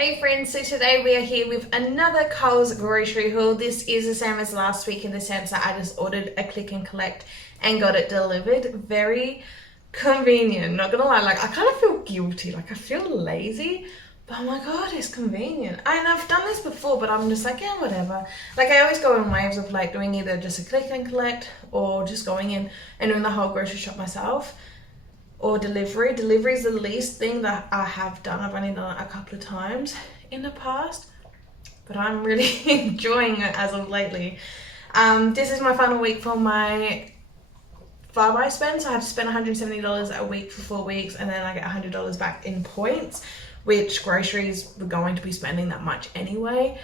Hey friends, so today we are here with another Coles grocery haul. This is the same as last week in the sense that I just ordered a click and collect and got it delivered. Very convenient, not gonna lie. Like, I kind of feel guilty, like I feel lazy, but oh my god, it's convenient. And I've done this before, but I'm just like, yeah, whatever. Like, I always go in waves of like doing either just a click and collect or just going in and doing the whole grocery shop myself. Or delivery. Delivery is the least thing that I have done. I've only done it a couple of times in the past, but I'm really enjoying it as of lately. This is my final week for my flyby spend, so I have to spend $170 a week for 4 weeks, and then I get $100 back in points, which groceries we're going to be spending that much anyway.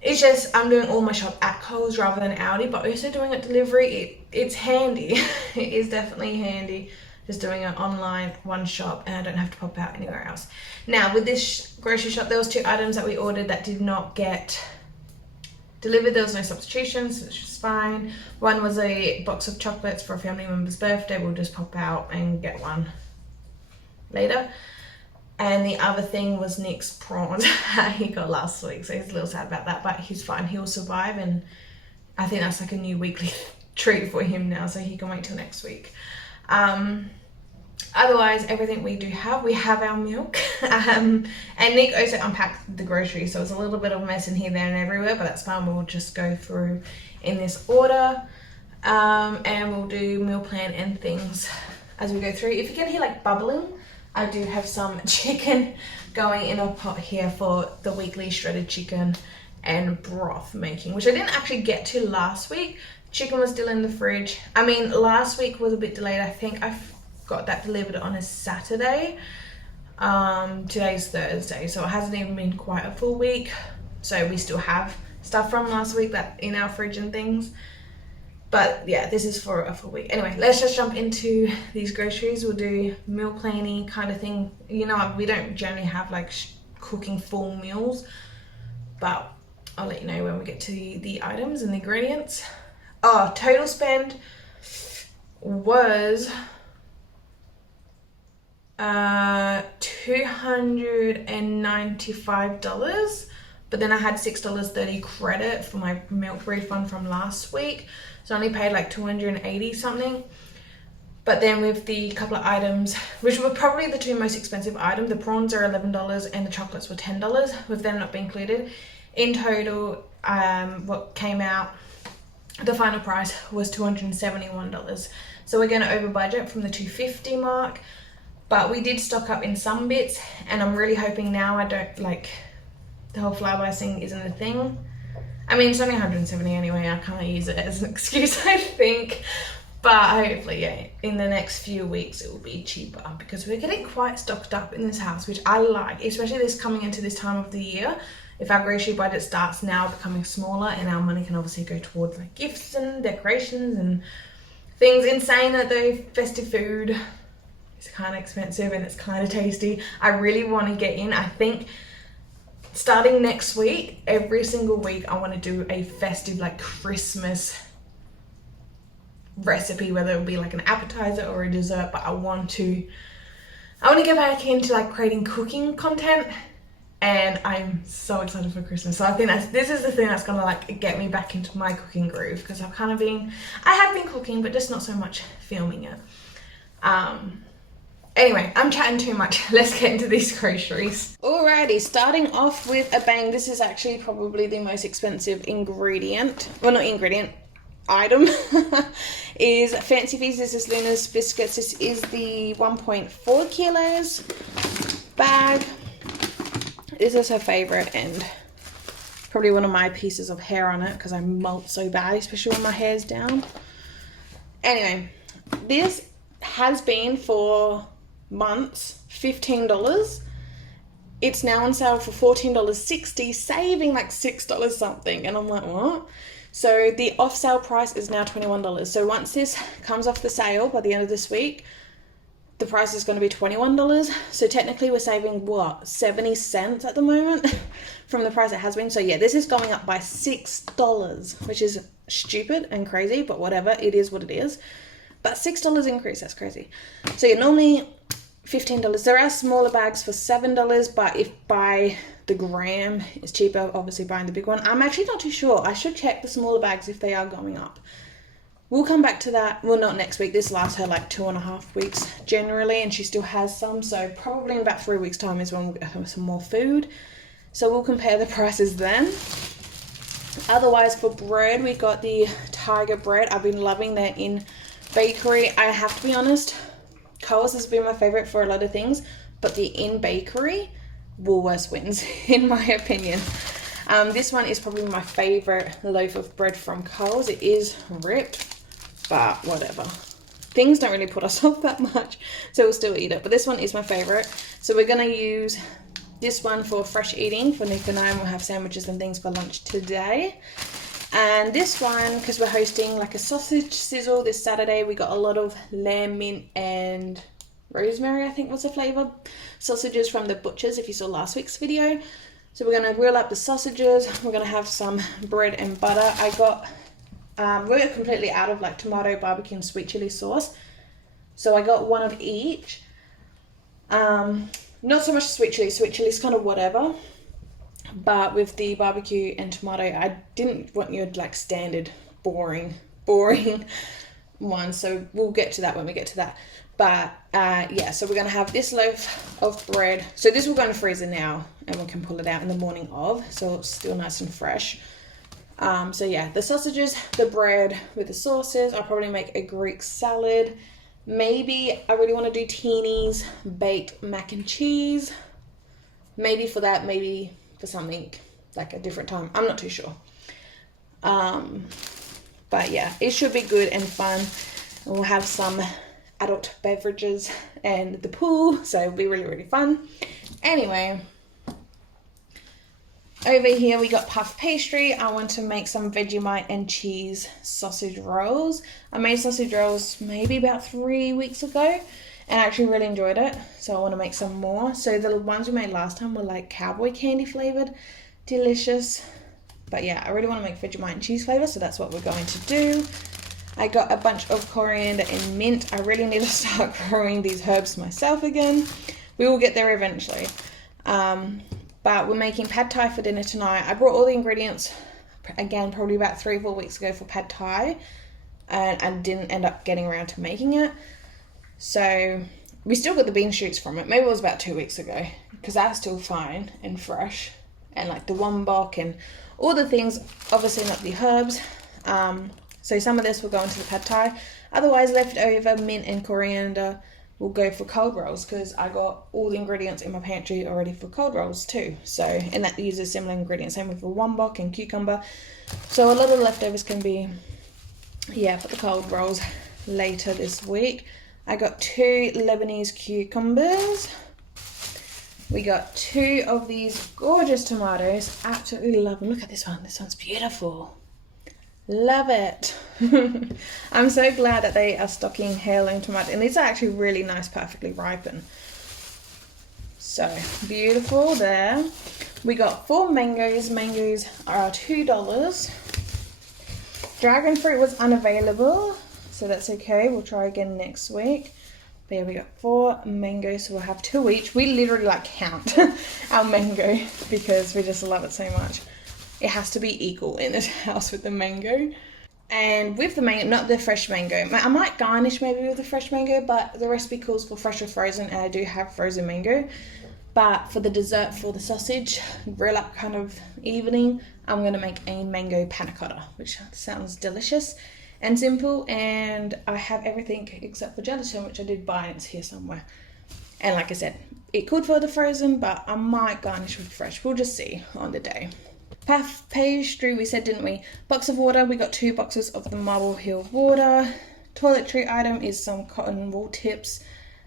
It's just I'm doing all my shop at Coles rather than Aldi, but also doing it delivery. It's handy. It is definitely handy. Just doing it online, one shop, and I don't have to pop out anywhere else. Now, with this grocery shop, there was 2 items that we ordered that did not get delivered. There was no substitutions, which was fine. One was a box of chocolates for a family member's birthday. We'll just pop out and get one later. And the other thing was Nick's prawns he got last week, so he's a little sad about that, but he's fine. He'll survive, and I think that's like a new weekly treat for him now, so he can wait till next week. Otherwise, everything we have our milk, and Nick also unpacked the groceries, so it's a little bit of a mess in here, there and everywhere, but that's fine. We'll just go through in this order, and we'll do meal plan and things as we go through. If you can hear like bubbling, I do have some chicken going in a pot here for the weekly shredded chicken and broth making, which I didn't actually get to last week. Chicken was still in the fridge. I mean, last week was a bit delayed. I think I got that delivered on a Saturday. Today's Thursday, so it hasn't even been quite a full week. So we still have stuff from last week that in our fridge and things. But yeah, this is for a full week. Anyway, let's just jump into these groceries. We'll do meal planning kind of thing. You know, we don't generally have like cooking full meals, but I'll let you know when we get to the items and the ingredients. Oh, total spend was $295, but then I had $6.30 credit for my milk refund from last week, so I only paid like 280 something. But then with the couple of items, which were probably the 2 most expensive items, the prawns are $11 and the chocolates were $10, with them not being included. In total, what came out, the final price was $271. So we're going to over budget from the $250 mark, but we did stock up in some bits, and I'm really hoping now I don't like the whole flyby thing isn't a thing. I mean, it's only $170 anyway. I can't use it as an excuse, I think, but hopefully, yeah, in the next few weeks it will be cheaper, because we're getting quite stocked up in this house, which I like, especially this coming into this time of the year. If our grocery budget starts now becoming smaller, and our money can obviously go towards like gifts and decorations and things insane, that the festive food is kind of expensive and it's kind of tasty. I really want to get in. I think starting next week, every single week, I want to do a festive like Christmas recipe, whether it will be like an appetizer or a dessert, but I want to get back into like creating cooking content. And I'm so excited for Christmas. So I think this is the thing that's gonna like get me back into my cooking groove, because I have been cooking, but just not so much filming it. Anyway, I'm chatting too much. Let's get into these groceries. Alrighty, starting off with a bang. This is actually probably the most expensive ingredient. Well, not ingredient, item. Is Fancy Feast. This is Luna's biscuits. This is the 1.4 kilos bag. This is her favorite, and probably one of my pieces of hair on it, because I molt so bad, especially when my hair's down. Anyway, this has been for months $15. It's now on sale for $14.60, saving like $6 something, and I'm like, what? So the off sale price is now $21. So once this comes off the sale by the end of this week, the price is going to be $21. So technically we're saving what, 70 cents at the moment from the price it has been. So yeah, this is going up by $6, which is stupid and crazy, but whatever, it is what it is. But $6 increase, that's crazy. So you're normally $15. There are smaller bags for $7, but if by the gram is cheaper, obviously buying the big one. I'm actually not too sure. I should check the smaller bags if they are going up. We'll come back to that. Well, not next week. This lasts her like 2.5 weeks generally, and she still has some. So probably in about 3 weeks' time is when we'll get her some more food. So we'll compare the prices then. Otherwise, for bread, we got the Tiger bread. I've been loving that in bakery. I have to be honest, Coles has been my favorite for a lot of things, but the in bakery, Woolworths wins in my opinion. This one is probably my favorite loaf of bread from Coles. It is ripped, but whatever. Things don't really put us off that much, so we'll still eat it. But this one is my favorite. So we're going to use this one for fresh eating for Nick and I, and we'll have sandwiches and things for lunch today. And this one, because we're hosting like a sausage sizzle this Saturday, we got a lot of lamb, mint, and rosemary, I think was the flavour, sausages from the butchers, if you saw last week's video. So we're going to grill up the sausages. We're going to have some bread and butter. I got, we're completely out of like tomato, barbecue, and sweet chili sauce. So I got one of each. Not so much sweet chili. Sweet chili is kind of whatever. But with the barbecue and tomato, I didn't want your like standard boring one. So we'll get to that when we get to that. But yeah, so we're going to have this loaf of bread. So this will go in the freezer now, and we can pull it out in the morning of. So it's still nice and fresh. So yeah, the sausages, the bread with the sauces. I'll probably make a Greek salad. Maybe I really want to do teenies, baked mac and cheese. Maybe for that, maybe for something like a different time. I'm not too sure. But yeah, it should be good and fun. And we'll have some adult beverages and the pool, so it'll be really, really fun. Anyway, over here we got puff pastry. I want to make some Vegemite and cheese sausage rolls. I made sausage rolls maybe about 3 weeks ago, and I actually really enjoyed it, so I want to make some more. So the ones we made last time were like cowboy candy flavored, delicious. But yeah, I really want to make Vegemite and cheese flavor, so that's what we're going to do. I got a bunch of coriander and mint. I really need to start growing these herbs myself again. We will get there eventually. But we're making pad thai for dinner tonight. I brought all the ingredients, again, probably about 3 or 4 weeks ago for pad thai, and I didn't end up getting around to making it. So we still got the bean shoots from it. Maybe it was about 2 weeks ago, because that's still fine and fresh. And like the wombok and all the things, obviously not the herbs. So some of this will go into the pad thai. Otherwise, leftover mint and coriander will go for cold rolls, because I got all the ingredients in my pantry already for cold rolls too. So, and that uses similar ingredients, same with the wombok and cucumber. So a lot of leftovers can be, yeah, for the cold rolls later this week. I got 2 Lebanese cucumbers. We got 2 of these gorgeous tomatoes. Absolutely love them. Look at this one. This one's beautiful. Love it. I'm so glad that they are stocking heirloom tomatoes, and these are actually really nice, perfectly ripened. So beautiful there. We got 4 mangoes. Mangoes are $2. Dragon fruit was unavailable, so that's okay. We'll try again next week. But yeah, we got 4 mangoes, so we'll have 2 each. We literally like count our mango because we just love it so much. It has to be equal in this house with the mango. And with the mango, not the fresh mango, I might garnish maybe with the fresh mango, but the recipe calls for fresh or frozen, and I do have frozen mango. But for the dessert, for the sausage, grill up kind of evening, I'm going to make a mango panna cotta, which sounds delicious and simple. And I have everything except for gelatin, which I did buy, and it's here somewhere. And like I said, it could for the frozen, but I might garnish with fresh. We'll just see on the day. Puff pastry, we said, didn't we? Box of water, we got 2 boxes of the Marble Hill water. Toiletry item is some cotton wool tips.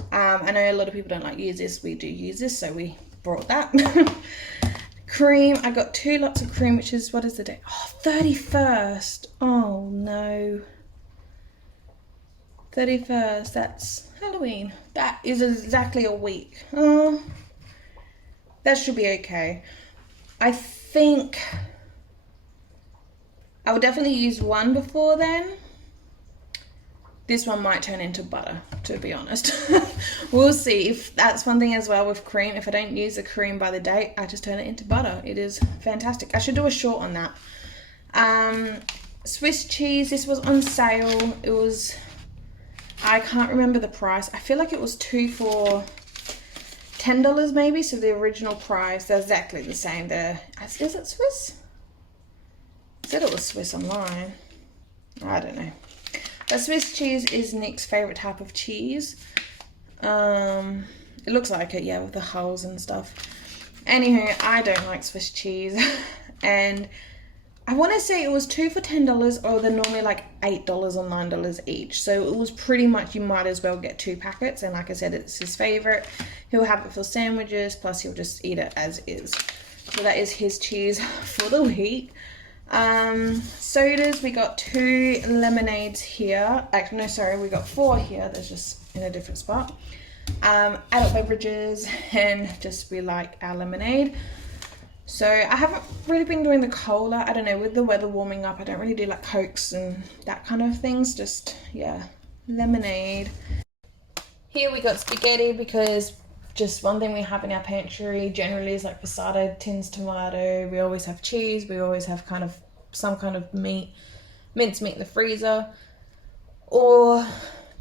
I know a lot of people don't like use this. We do use this, so we brought that. Cream, I got 2 lots of cream, which is, what is the date? Oh, 31st. Oh no. 31st, that's Halloween. That is exactly a week. Oh, that should be okay. I think I will definitely use one before then. This one might turn into butter, to be honest. We'll see. If that's one thing as well with cream. If I don't use the cream by the date, I just turn it into butter. It is fantastic. I should do a short on that. Swiss cheese. This was on sale. It was, I can't remember the price. I feel like it was 2 for $10 maybe. So the original price, they're exactly the same there. Is it Swiss? I said it was Swiss online. I don't know. But Swiss cheese is Nick's favourite type of cheese. It looks like it, yeah, with the hulls and stuff. Anywho, I don't like Swiss cheese. And I want to say it was 2 for $10, or they're normally like $8 or $9 each. So it was pretty much, you might as well get 2 packets. And like I said, it's his favourite. He'll have it for sandwiches, plus he'll just eat it as is. So that is his cheese for the week. Sodas, we got 2 lemonades here. Actually, no, sorry, we got 4 here. There's just in a different spot. Adult beverages, and just we like our lemonade. So I haven't really been doing the cola. I don't know, with the weather warming up, I don't really do like Cokes and that kind of things. Just, yeah, lemonade. Here we got spaghetti, because just one thing we have in our pantry generally is like passata, tins tomato. We always have cheese. We always have kind of some kind of meat, minced meat in the freezer, or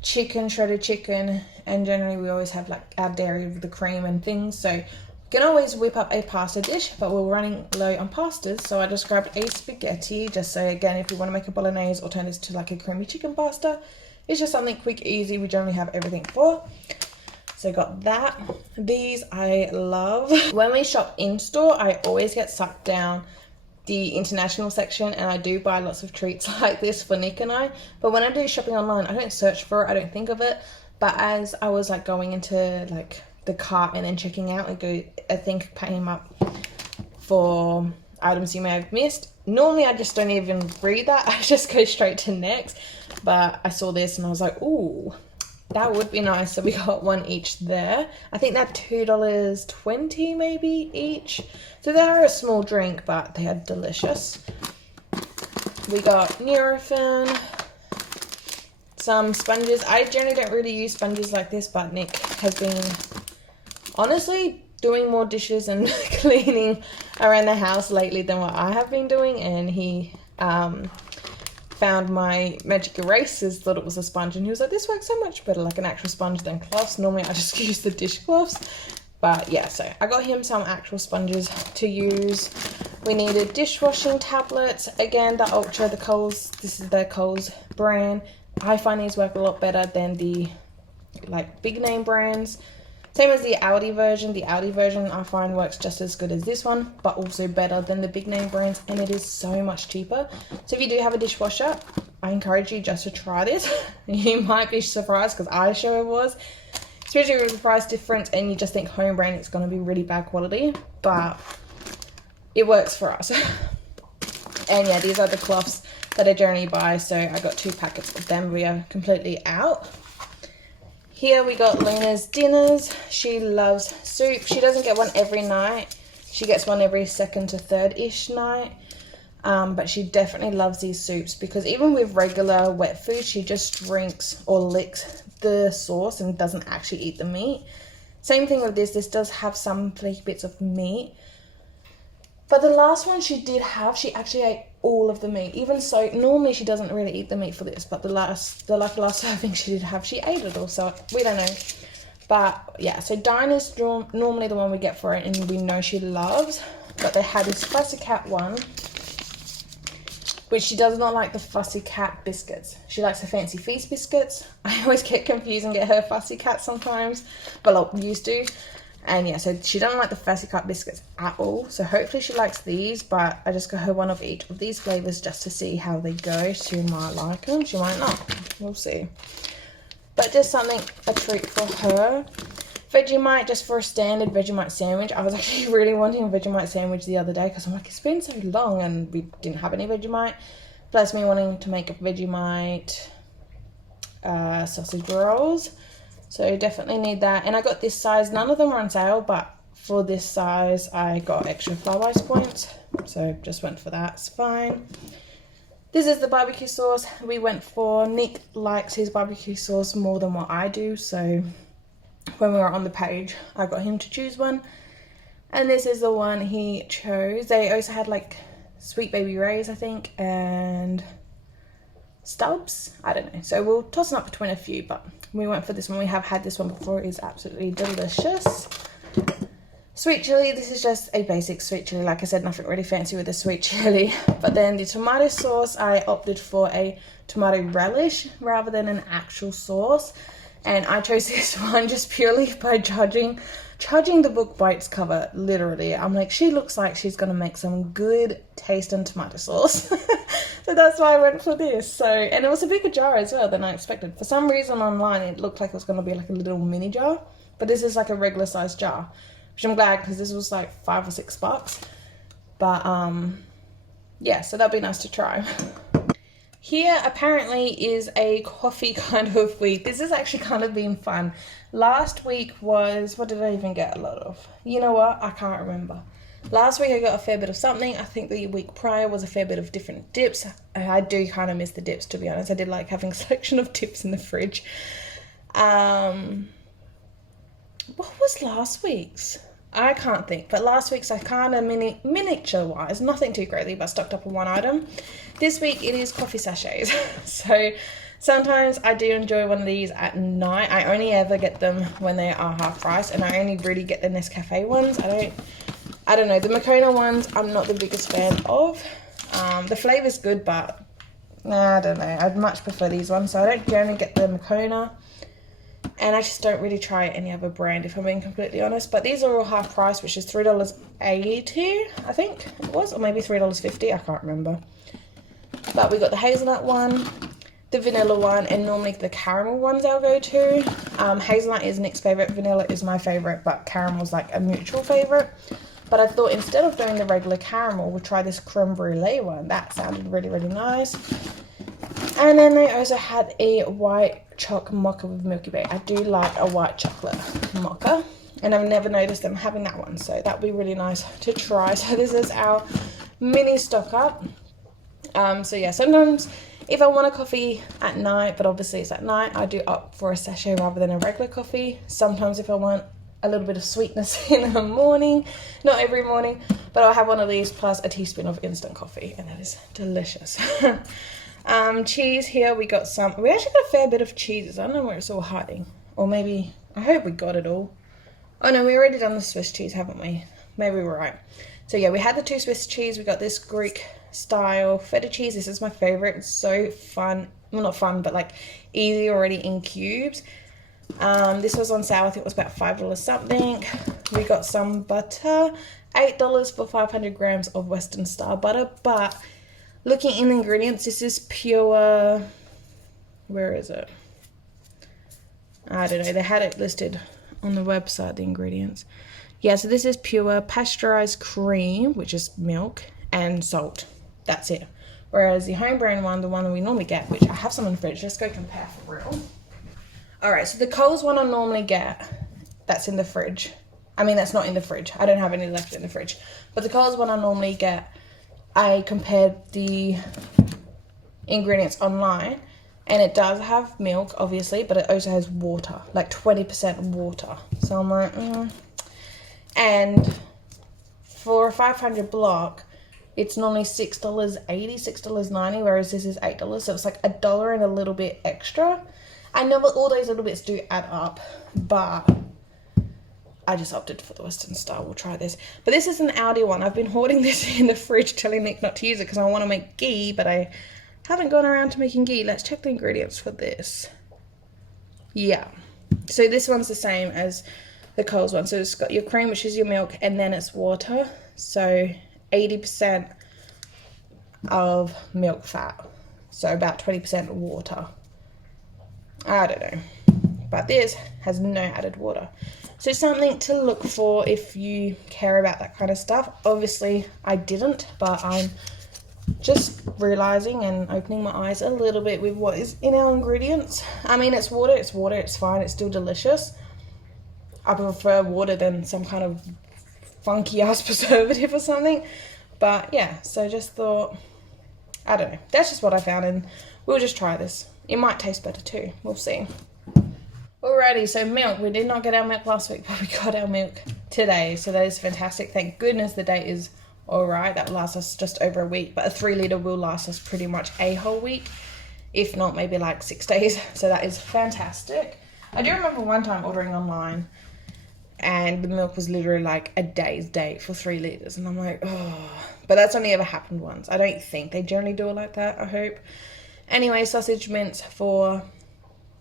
chicken, shredded chicken. And generally we always have like our dairy with the cream and things. So you can always whip up a pasta dish, but we're running low on pastas. So I just grabbed a spaghetti, just so again, if you want to make a bolognese or turn this to like a creamy chicken pasta, it's just something quick, easy. We generally have everything for. So got that. These I love. When we shop in store, I always get sucked down the international section, and I do buy lots of treats like this for Nick and I. But when I do shopping online, I don't search for it, I don't think of it. But as I was like going into like the cart and then checking out, I think came up for items you may have missed. Normally I just don't even read that, I just go straight to next. But I saw this and I was like, ooh, that would be nice. So we got 1 each there. I think they're $2.20 maybe each. So they're a small drink, but they are delicious. We got Nurofen, some sponges. I generally don't really use sponges like this, but Nick has been honestly doing more dishes and cleaning around the house lately than what I have been doing, and he found my magic erasers, thought it was a sponge, and he was like, this works so much better like an actual sponge than cloths. Normally I just use the dishcloths, but yeah, so I got him some actual sponges to use. We needed dishwashing tablets, again the Ultra, the Coles, this is the Coles brand. I find these work a lot better than the like big name brands. Same as the Aldi version. The Aldi version I find works just as good as this one, but also better than the big name brands, and it is so much cheaper. So if you do have a dishwasher, I encourage you just to try this. You might be surprised, because I sure was, especially with the price difference, and you just think home brand it's going to be really bad quality, but it works for us. And yeah, these are the cloths that I generally buy, so I got 2 packets of them. We are completely out. Here we got Luna's dinners. She loves soup. She doesn't get one every night. She gets one every 2nd to 3rd-ish night. But she definitely loves these soups, because even with regular wet food, she just drinks or licks the sauce and doesn't actually eat the meat. Same thing with this. This does have some flaky bits of meat. But the last one she did have, she actually ate all of the meat. Even so, normally she doesn't really eat the meat for this, but the last serving she did have, she ate it all, so we don't know. But yeah, so Dinah's normally the one we get for it, and we know she loves. But they had this Fussy Cat one, which she does not like the Fussy Cat biscuits. She likes the Fancy Feast biscuits. I always get confused and get her Fussy Cat sometimes. Well, I used to. And yeah, so she doesn't like the Fussy Cat biscuits at all. So hopefully she likes these, but I just got her one of each of these flavours just to see how they go. She might like them, she might not. We'll see. But just something, a treat for her. Vegemite, just for a standard Vegemite sandwich. I was actually really wanting a Vegemite sandwich the other day, because I'm like, it's been so long and we didn't have any Vegemite. Plus me wanting to make a Vegemite sausage rolls. So definitely need that. And I got this size. None of them were on sale, but for this size I got extra Flywise points. So just went for that. It's fine. This is the barbecue sauce we went for. Nick likes his barbecue sauce more than what I do, so when we were on the page, I got him to choose one. And this is the one he chose. They also had like Sweet Baby Ray's, I think, and Stubbs. I don't know. So we'll toss them up between a few, but we went for this one. We have had this one before. It's absolutely delicious. Sweet chili, this is just a basic sweet chili. Like I said, nothing really fancy with the sweet chili. But then the tomato sauce, I opted for a tomato relish rather than an actual sauce. And I chose this one just purely by judging the book by its cover, literally. I'm like, she looks like she's going to make some good tasting tomato sauce. So that's why I went for this. So, and it was a bigger jar as well than I expected. For some reason online, it looked like it was going to be like a little mini jar. But this is like a regular sized jar. Which I'm glad, because this was like $5 or $6. But yeah, so that'll be nice to try. Here apparently is a coffee kind of week. This has actually kind of been fun. Last week was, what did I even get a lot of? You know what? I can't remember. Last week I got a fair bit of something. I think the week prior was a fair bit of different dips. I do kind of miss the dips, to be honest. I did like having a selection of dips in the fridge. What was last week's? I can't think, but last week's I kind of miniature wise, nothing too crazy, but stocked up on one item. This week it is coffee sachets. So sometimes I do enjoy one of these at night. I only ever get them when they are half price, and I only really get the Nescafe ones. I don't know, the Moccona ones I'm not the biggest fan of. The flavor's good, but I don't know, I'd much prefer these ones. So I don't generally get the Moccona. And I just don't really try any other brand, if I'm being completely honest. But these are all half price, which is $3.80, I think it was. Or maybe $3.50, I can't remember. But we got the hazelnut one, the vanilla one, and normally the caramel ones I'll go to. Hazelnut is Nick's favourite, vanilla is my favourite, but caramel's like a mutual favourite. But I thought instead of doing the regular caramel, we'll try this creme brulee one. That sounded really, really nice. And then they also had a white choc mocha with Milky Way. I do like a white chocolate mocha, and I've never noticed them having that one, so that'd be really nice to try. So this is our mini stock up. So yeah, sometimes if I want a coffee at night, but obviously it's at night, I do opt for a sachet rather than a regular coffee. Sometimes if I want a little bit of sweetness in the morning, not every morning, but I'll have one of these plus a teaspoon of instant coffee, and that is delicious. Cheese here, we got some, we actually got a fair bit of cheeses. I don't know where it's all hiding, or maybe, I hope we got it all. Oh no, we already done the Swiss cheese, haven't we? Maybe we're right. So yeah, we had the 2 Swiss cheese, we got this Greek style feta cheese. This is my favorite. It's so fun, well not fun, but like easy already in cubes. This was on sale, I think it was about $5 something. We got some butter, $8 for 500 grams of Western Star butter, but looking in the ingredients, this is pure, where is it? I don't know, they had it listed on the website, the ingredients. Yeah, so this is pure pasteurized cream, which is milk, and salt. That's it. Whereas the home brand one, the one that we normally get, which I have some in the fridge, let's go compare for real. Alright, so the Coles one I normally get, that's in the fridge. I mean, that's not in the fridge. I don't have any left in the fridge. But the Coles one I normally get, I compared the ingredients online, and it does have milk, obviously, but it also has water, like 20% water. So I'm like, And for a 500 block, it's normally $6.80, $6.90, whereas this is $8. So it's like $1 and a little bit extra. I know that all those little bits do add up, but I just opted for the Western Star. We'll try this. But this is an Aldi one. I've been hoarding this in the fridge, telling Nick not to use it because I want to make ghee, but I haven't gone around to making ghee. Let's check the ingredients for this. Yeah. So this one's the same as the Coles one. So it's got your cream, which is your milk, and then it's water. So 80% of milk fat. So about 20% water. I don't know. But this has no added water. So something to look for if you care about that kind of stuff. Obviously, I didn't, but I'm just realizing and opening my eyes a little bit with what is in our ingredients. I mean, it's water, it's fine, it's still delicious. I prefer water than some kind of funky ass preservative or something. But yeah, so just thought I don't know. That's just what I found, and we'll just try this. It might taste better too. We'll see. Alrighty, so milk. We did not get our milk last week, but we got our milk today. So that is fantastic. Thank goodness the date is alright. That lasts us just over a week. But a 3 litre will last us pretty much a whole week. If not, maybe like 6 days. So that is fantastic. I do remember one time ordering online and the milk was literally like a day's date for 3 litres. And I'm like, oh. But that's only ever happened once. I don't think they generally do it like that, I hope. Anyway, sausage mince for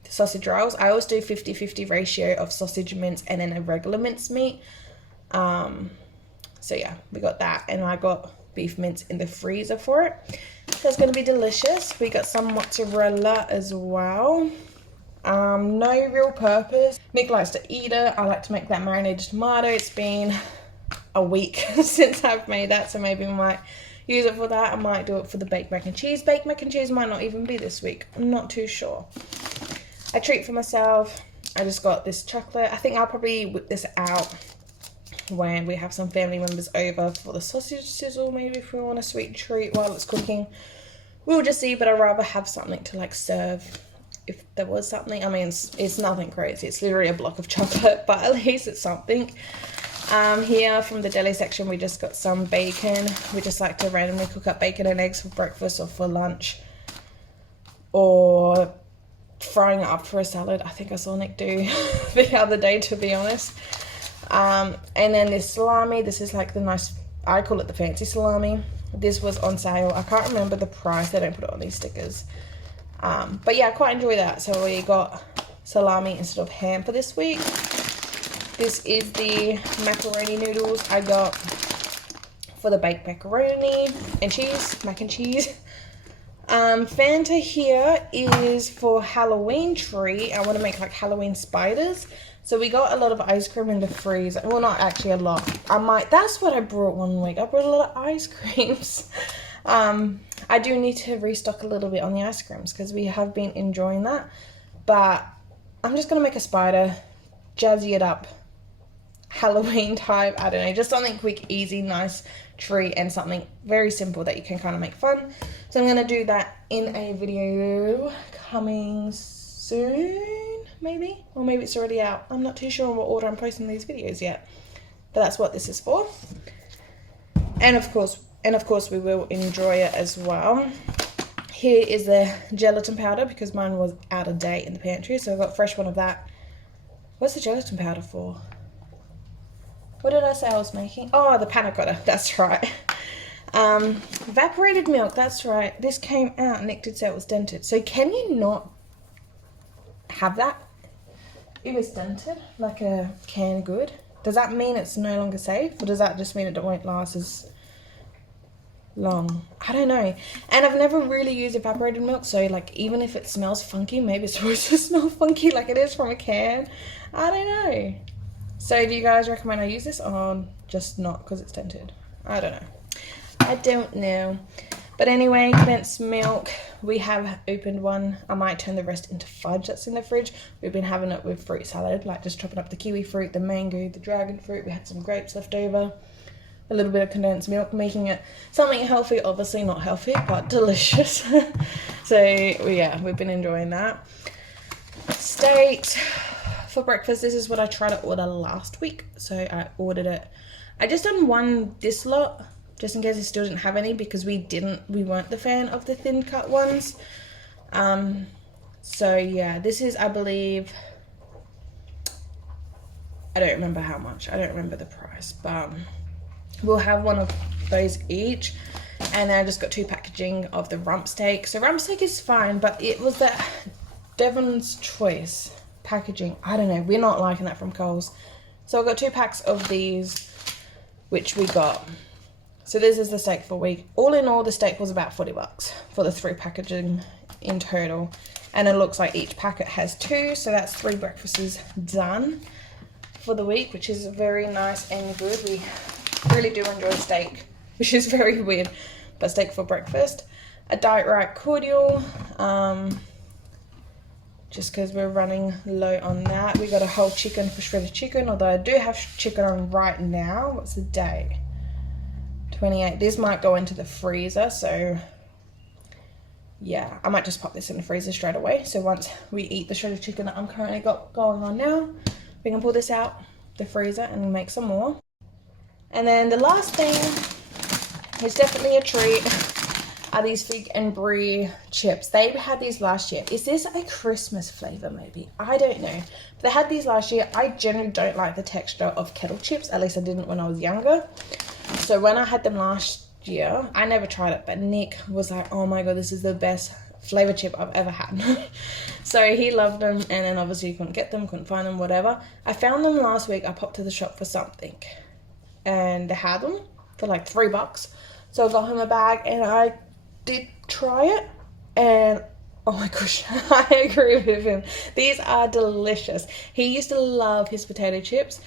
sausage rolls. I always do 50-50 ratio of sausage mince and then a regular mince meat. So yeah, we got that, and I got beef mince in the freezer for it. So it's going to be delicious. We got some mozzarella as well. No real purpose. Nick likes to eat it. I like to make that marinated tomato. It's been a week since I've made that, so maybe we might use it for that. I might do it for the baked mac and cheese. Baked mac and cheese might not even be this week. I'm not too sure. A treat for myself. I just got this chocolate. I think I'll probably whip this out when we have some family members over for the sausage sizzle, maybe if we want a sweet treat while it's cooking. We'll just see, but I'd rather have something to like serve if there was something. I mean, it's nothing crazy. It's literally a block of chocolate, but at least it's something. Here from the deli section, we just got some bacon. We just like to randomly cook up bacon and eggs for breakfast or for lunch, or frying it up for a salad. I think I saw Nick do the other day, to be honest. And then this salami. This is like the nice, I call it the fancy salami. This was on sale. I can't remember the price. They don't put it on these stickers. But yeah, I quite enjoy that. So we got salami instead of ham for this week. This is the macaroni noodles I got for the baked macaroni and cheese, mac and cheese. Fanta here is for Halloween tree. I want to make like Halloween spiders. So we got a lot of ice cream in the freezer. Well, not actually a lot. That's what I brought one week. I brought a lot of ice creams. I do need to restock a little bit on the ice creams because we have been enjoying that. But I'm just going to make a spider, jazzy it up, Halloween type. I don't know, just something quick, easy, nice treat, and something very simple that you can kind of make fun. So I'm going to do that in a video coming soon, maybe, or maybe it's already out. I'm not too sure what order I'm posting these videos yet, but that's what this is for. And of course we will enjoy it as well. Here is the gelatin powder because mine was out of date in the pantry, so I got a fresh one of that. What's the gelatin powder for? What did I say I was making? Oh, the panna cotta, that's right. Evaporated milk, that's right. This came out, Nick did say it was dented. So can you not have that? It was dented, like a canned good. Does that mean it's no longer safe? Or does that just mean it won't last as long? I don't know. And I've never really used evaporated milk, so like even if it smells funky, maybe it's supposed to smell funky like it is from a can. I don't know. So do you guys recommend I use this or just not because it's dented? I don't know. I don't know. But anyway, condensed milk. We have opened one. I might turn the rest into fudge that's in the fridge. We've been having it with fruit salad, like just chopping up the kiwi fruit, the mango, the dragon fruit. We had some grapes left over. A little bit of condensed milk, making it something healthy. Obviously not healthy, but delicious. So yeah, we've been enjoying that. Steaks for breakfast. This is what I tried to order last week. So I ordered it. I just done one this lot, just in case I still didn't have any, because we weren't the fan of the thin cut ones. So yeah, this is, I believe, I don't remember how much. I don't remember the price, but we'll have one of those each. And then I just got 2 packaging of the rump steak. So rump steak is fine, but it was the Devon's Choice packaging. I don't know, we're not liking that from Coles. So I got 2 packs of these, which we got. So this is the steak for a week. All in all, the steak was about $40 for the 3 packaging in total. And it looks like each packet has 2, so that's 3 breakfasts done for the week, which is very nice and good. We really do enjoy steak, which is very weird, but steak for breakfast. A Diet Right cordial, just because we're running low on that. We got a whole chicken for shredded chicken, although I do have chicken on right now. What's the date? 28. This might go into the freezer, so yeah, I might just pop this in the freezer straight away. So once we eat the shredded chicken that I'm currently got going on now, we can pull this out the freezer and make some more. And then the last thing is definitely a treat are these fig and brie chips. They had these last year. Is this a Christmas flavor maybe? I don't know. But they had these last year. I generally don't like the texture of kettle chips. At least I didn't when I was younger. So when I had them last year, I never tried it, but Nick was like, oh my god, this is the best flavor chip I've ever had. So he loved them, and then obviously you couldn't get them, couldn't find them, whatever. I found them last week. I popped to the shop for something and they had them for like $3. So I got him a bag and I did try it, and oh my gosh, I agree with him. These are delicious. He used to love his potato chips.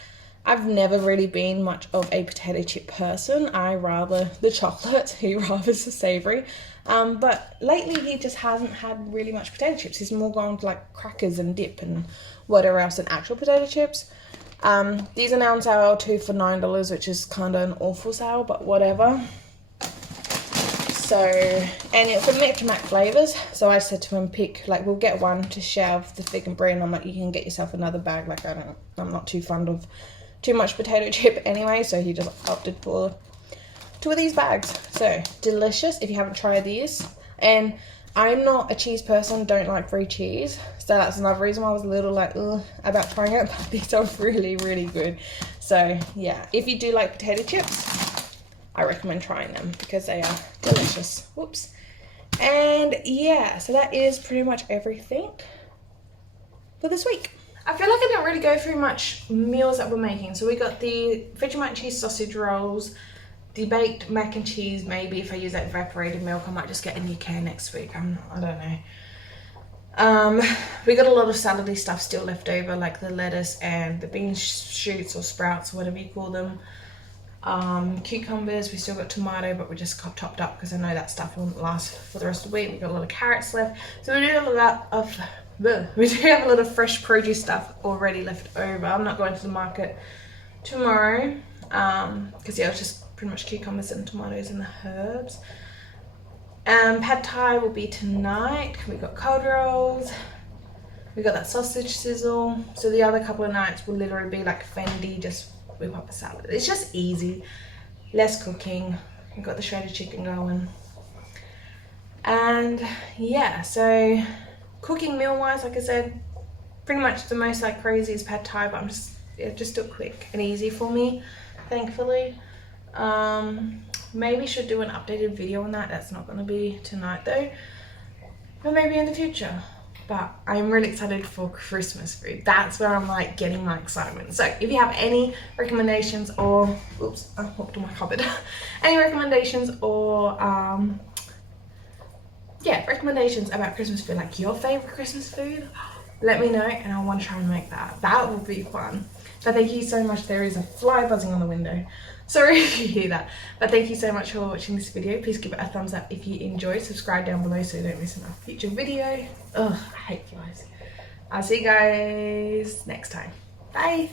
I've never really been much of a potato chip person. I rather the chocolate. He rather the savoury. But lately he just hasn't had really much potato chips. He's more gone to like crackers and dip and whatever else than actual potato chips. These are now on sale too for $9, which is kind of an awful sale, but whatever. So, and it's a mix and match flavours. So I said to him, pick, like, we'll get one to share with the fig and brie. And I'm like, you can get yourself another bag. Like, I'm not too fond of too much potato chip anyway. So he just opted for 2 of these bags. So delicious if you haven't tried these. And I'm not a cheese person, don't like brie cheese. So that's another reason why I was a little like, ugh, about trying it. But these are really, really good. So yeah, if you do like potato chips, I recommend trying them because they are delicious. Whoops. And yeah, so that is pretty much everything for this week. I feel like I didn't really go through much meals that we're making. So we got the Vegemite and cheese sausage rolls, the baked mac and cheese. Maybe if I use that evaporated milk, I might just get a new can next week. I don't know. We got a lot of salady stuff still left over, like the lettuce and the bean shoots or sprouts, whatever you call them. Cucumbers, we still got tomato, but we just got topped up because I know that stuff won't last for the rest of the week. We got a lot of carrots left, so we do have a lot of fresh produce stuff already left over. I'm not going to the market tomorrow because yeah, it's just pretty much cucumbers and tomatoes and the herbs. Pad Thai will be tonight. We got cold rolls. We got that sausage sizzle. So the other couple of nights will literally be like Fendi, just whip up a salad. It's just easy, less cooking. We've got the shredded chicken going, and yeah, so cooking meal wise, like I said, pretty much the most like crazy is Pad Thai, but I'm just still quick and easy for me, thankfully. Maybe should do an updated video on that. That's not going to be tonight though, but maybe in the future. But I'm really excited for Christmas food. That's where I'm like getting my excitement. So if you have any recommendations or, oops, I walked on my cupboard. Any recommendations or, yeah, recommendations about Christmas food, like your favorite Christmas food, let me know and I want to try and make that. That will be fun. But thank you so much. There is a fly buzzing on the window. Sorry if you hear that. But thank you so much for watching this video. Please give it a thumbs up if you enjoyed. Subscribe down below so you don't miss another future video. Ugh, I hate flies. I'll see you guys next time. Bye.